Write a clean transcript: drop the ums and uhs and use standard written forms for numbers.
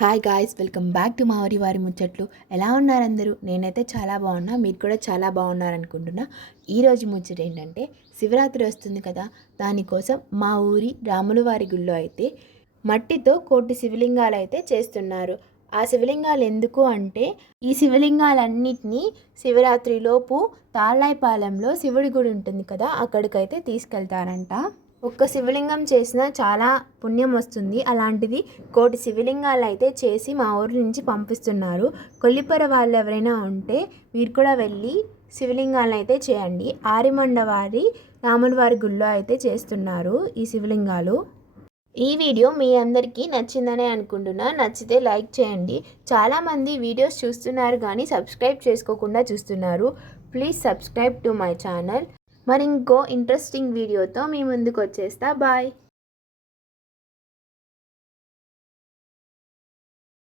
Hi guys, welcome back to మా వారి ముచ్చట్లు. ఎలా ఉన్నారు అందరూ? నేనైతే చాలా బాగున్నా, మీరు కూడా చాలా బాగున్నారనుకుంటున్నా. ఈరోజు ముచ్చట ఏంటంటే, శివరాత్రి వస్తుంది కదా, దానికోసం మా ఊరి రాముల వారి గుళ్ళో అయితే మట్టితో కోటి శివలింగాలు అయితే చేస్తున్నారు. ఆ శివలింగాలు ఎందుకు అంటే, ఈ శివలింగాలన్నిటినీ శివరాత్రిలోపు తాళ్ళాయిపాలెంలో శివుడి గుడి ఉంటుంది కదా, అక్కడికైతే తీసుకెళ్తారంట. ఒక్క శివలింగం చేసినా చాలా పుణ్యం వస్తుంది. అలాంటిది కోటి శివలింగాలు అయితే చేసి మా ఊరి నుంచి పంపిస్తున్నారు. కొల్లిపర వాళ్ళు ఎవరైనా ఉంటే మీరు కూడా వెళ్ళి శివలింగాలను అయితే చేయండి. ఆరిమండవారి రాముల వారి గుళ్ళో అయితే చేస్తున్నారు ఈ శివలింగాలు. ఈ వీడియో మీ అందరికీ నచ్చిందనే అనుకుంటున్నా. నచ్చితే లైక్ చేయండి. చాలామంది వీడియోస్ చూస్తున్నారు కానీ సబ్స్క్రైబ్ చేసుకోకుండా చూస్తున్నారు. Please subscribe to my channel. మరి ఇంకో ఇంట్రెస్టింగ్ వీడియోతో మీ ముందుకు వచ్చేస్తా. బాయ్.